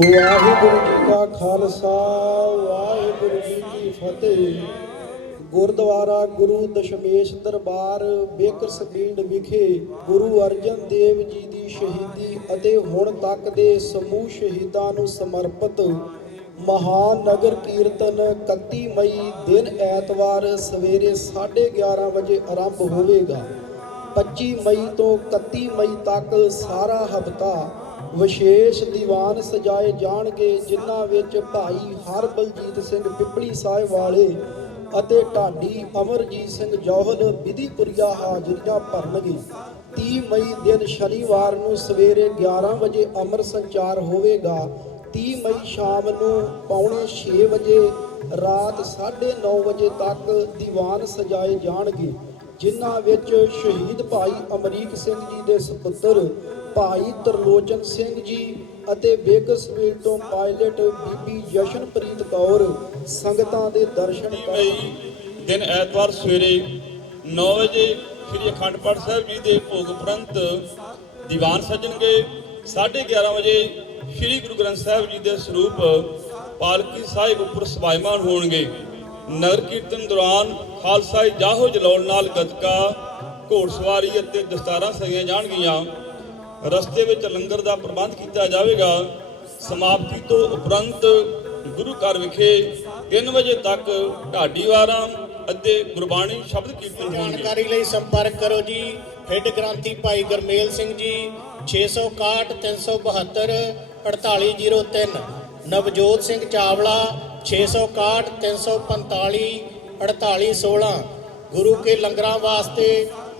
ਵਾਹਿਗੁਰੂ ਜੀ ਕਾ ਖਾਲਸਾ ਵਾਹਿਗੁਰੂ ਜੀ ਕੀ ਫਤਿਹ। ਗੁਰਦੁਆਰਾ ਗੁਰੂ ਦਸ਼ਮੇਸ਼ ਦਰਬਾਰ ਬੇਕਰਸਪੀਂਡ ਵਿਖੇ ਗੁਰੂ ਅਰਜਨ ਦੇਵ ਜੀ ਦੀ ਸ਼ਹੀਦੀ ਅਤੇ ਹੁਣ ਤੱਕ ਦੇ ਸਮੂਹ ਸ਼ਹੀਦਾਂ ਨੂੰ ਸਮਰਪਿਤ ਮਹਾਨ ਨਗਰ ਕੀਰਤਨ 31 ਮਈ ਦਿਨ ਐਤਵਾਰ ਸਵੇਰੇ 11:30 ਵਜੇ ਆਰੰਭ ਹੋਵੇਗਾ। 25 ਮਈ ਤੋਂ 31 ਮਈ ਤੱਕ ਸਾਰਾ ਹਫ਼ਤਾ ਵਿਸ਼ੇਸ਼ ਦੀਵਾਨ ਸਜਾਏ ਜਾਣਗੇ, ਜਿਨ੍ਹਾਂ ਵਿੱਚ ਭਾਈ ਹਰਬਲਜੀਤ ਸਿੰਘ ਪਿੱਪਲੀ ਸਾਹਿਬ ਵਾਲੇ ਅਤੇ ਢਾਡੀ ਅਮਰਜੀਤ ਸਿੰਘ ਜੌਹਲ ਵਿਧੀਪੁਰੀਆ ਹਾਜ਼ਰੀਆਂ ਭਰਨਗੇ। 30 ਮਈ ਦਿਨ ਸ਼ਨੀਵਾਰ ਨੂੰ ਸਵੇਰੇ 11 ਵਜੇ ਅੰਮ੍ਰਿਤ ਸੰਚਾਰ ਹੋਵੇਗਾ। 30 ਮਈ ਸ਼ਾਮ ਨੂੰ 5:45 ਵਜੇ ਰਾਤ 9:30 ਵਜੇ ਤੱਕ ਦੀਵਾਨ ਸਜਾਏ ਜਾਣਗੇ, ਜਿਨ੍ਹਾਂ ਵਿੱਚ ਸ਼ਹੀਦ ਭਾਈ ਅਮਰੀਕ ਸਿੰਘ ਜੀ ਦੇ ਸਪੁੱਤਰ ਭਾਈ ਤਰਲੋਚਨ ਸਿੰਘ ਜੀ ਅਤੇ ਬੇਕਸਵੀਰ ਤੋਂ ਪਾਇਲਟ ਬੀਬੀ ਜਸ਼ਨਪ੍ਰੀਤ ਕੌਰ ਸੰਗਤਾਂ ਦੇ ਦਰਸ਼ਨ ਕਰਨ। ਦਿਨ ਐਤਵਾਰ ਸਵੇਰੇ 9 ਵਜੇ ਸ੍ਰੀ ਅਖੰਡ ਪਾਠ ਸਾਹਿਬ ਜੀ ਦੇ ਭੋਗ ਉਪਰੰਤ ਦੀਵਾਨ ਸਜਣਗੇ। 11:30 ਵਜੇ ਸ੍ਰੀ ਗੁਰੂ ਗ੍ਰੰਥ ਸਾਹਿਬ ਜੀ ਦੇ ਸਰੂਪ ਪਾਲਕੀ ਸਾਹਿਬ ਉੱਪਰ ਸਵਾਈਮਾਨ ਹੋਣਗੇ। ਨਗਰ ਕੀਰਤਨ ਦੌਰਾਨ ਖਾਲਸਾ ਜਾਹੋ ਜਲਾਉਣ ਨਾਲ ਗੱਤਕਾ, ਘੋੜਸਵਾਰੀ ਅਤੇ ਦਸਤਾਰਾਂ ਸਜਾਈਆਂ ਜਾਣਗੀਆਂ। ਰਸਤੇ ਵਿੱਚ ਲੰਗਰ ਦਾ ਪ੍ਰਬੰਧ ਕੀਤਾ ਜਾਵੇਗਾ। ਸਮਾਪਤੀ ਤੋਂ ਉਪਰੰਤ ਗੁਰੂ ਘਰ ਵਿਖੇ 3 ਵਜੇ ਤੱਕ ਢਾਡੀ ਵਾਰਾਂ ਅਤੇ ਗੁਰਬਾਣੀ ਸ਼ਬਦ ਕੀਰਤਨ ਹੋਣਗੇ। ਜਾਣਕਾਰੀ ਲਈ ਸੰਪਰਕ ਕਰੋ ਜੀ। ਹੈੱਡ ਗ੍ਰੰਥੀ ਭਾਈ ਗੁਰਮੇਲ ਸਿੰਘ ਜੀ 661 372 4803, ਨਵਜੋਤ ਸਿੰਘ ਚਾਵਲਾ 661 345 4816, ਗੁਰੂ ਕੇ ਲੰਗਰਾਂ ਵਾਸਤੇ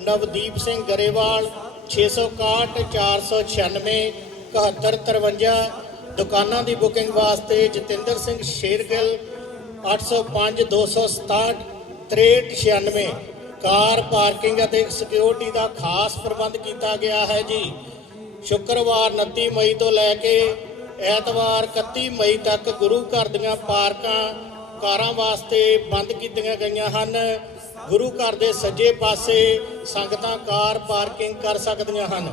ਨਵਦੀਪ ਸਿੰਘ ਗਰੇਵਾਲ 661 496 7153, ਦੁਕਾਨਾਂ ਦੀ ਬੁਕਿੰਗ ਵਾਸਤੇ ਜਤਿੰਦਰ ਸਿੰਘ ਸ਼ੇਰਗਿੱਲ 805 267 6396। ਕਾਰ ਪਾਰਕਿੰਗ ਅਤੇ ਸਿਕਿਉਰਿਟੀ ਦਾ ਖਾਸ ਪ੍ਰਬੰਧ ਕੀਤਾ ਗਿਆ ਹੈ ਜੀ। ਸ਼ੁੱਕਰਵਾਰ 29 ਮਈ ਤੋਂ ਲੈ ਕੇ ਐਤਵਾਰ 31 ਮਈ ਤੱਕ ਗੁਰੂ ਘਰ ਦੀਆਂ ਪਾਰਕਾਂ ਕਾਰਾਂ ਵਾਸਤੇ ਬੰਦ ਕੀਤੀਆਂ ਗਈਆਂ ਹਨ। ਗੁਰੂ ਘਰ ਦੇ ਸੱਜੇ ਪਾਸੇ ਸੰਗਤਾਂ ਕਾਰ ਪਾਰਕਿੰਗ ਕਰ ਸਕਦੀਆਂ ਹਨ।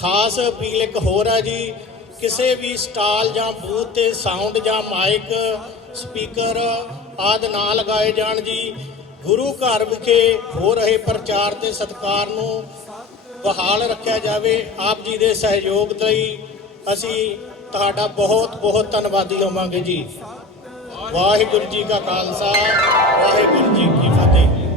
ਖਾਸ ਅਪੀਲ ਇੱਕ ਹੋਰ ਹੈ ਜੀ, ਕਿਸੇ ਵੀ ਸਟਾਲ ਜਾਂ ਬੂਥ ਤੇ ਸਾਊਂਡ ਜਾਂ ਮਾਈਕ ਸਪੀਕਰ ਆਦਿ ਨਾ ਲਗਾਏ ਜਾਣ ਜੀ। ਗੁਰੂ ਘਰ ਵਿਖੇ ਹੋ ਰਹੇ ਪ੍ਰਚਾਰ ਤੇ ਸਤਿਕਾਰ ਨੂੰ ਬਹਾਲ ਰੱਖਿਆ ਜਾਵੇ। ਆਪ ਜੀ ਦੇ ਸਹਿਯੋਗ ਲਈ ਅਸੀਂ ਤੁਹਾਡਾ ਬਹੁਤ ਬਹੁਤ ਧੰਨਵਾਦੀ ਹੋਵਾਂਗੇ ਜੀ। ਵਾਹਿਗੁਰੂ ਜੀ ਕਾ ਖਾਲਸਾ, ਵਾਹਿਗੁਰੂ ਜੀ ਕੀ ਫਤਿਹ।